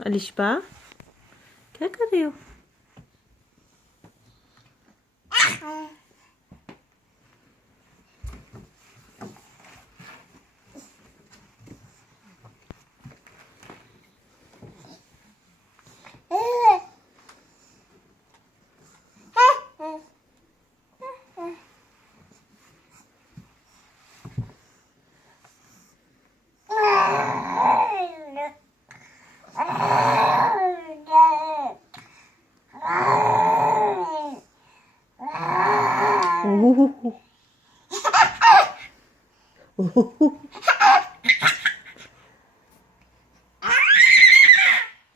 अलिशबा, क्या कर रही हो?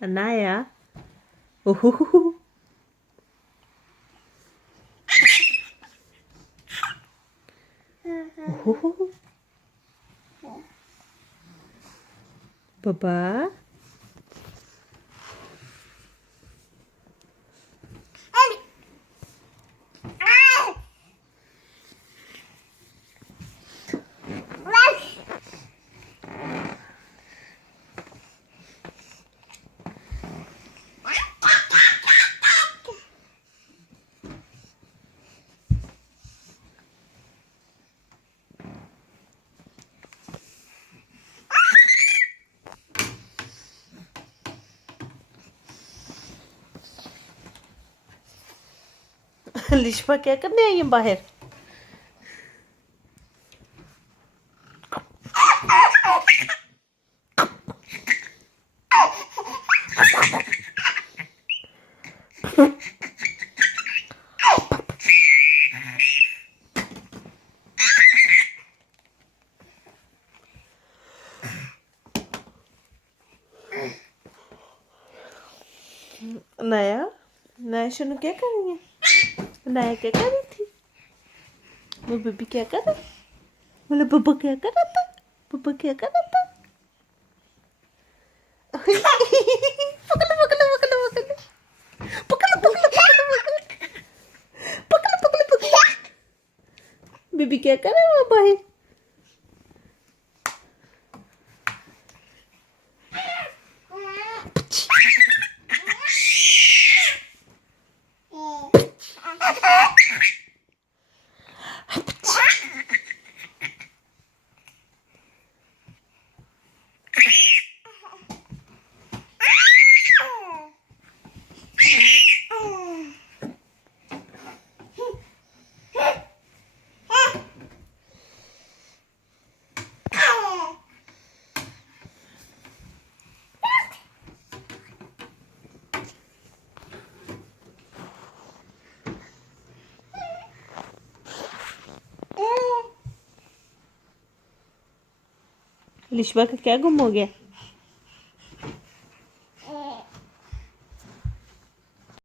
Anaya. Baba. लिशबा क्या करने आई है बाहर? नया नया शुनू क्या कर रही है? नया क्या कर रही थी? वो बेबी क्या कर रहा? बोले बब्बा क्या कर रहा था? बब्बा क्या कर रहा था? पकड़ो पकड़ो पकड़ो पकड़ो पकड़ो पकड़ो पकड़ो पकड़ो पकड़ो। बेबी क्या कर रहा है वो बाहर? लिशबा का क्या गुम हो गया?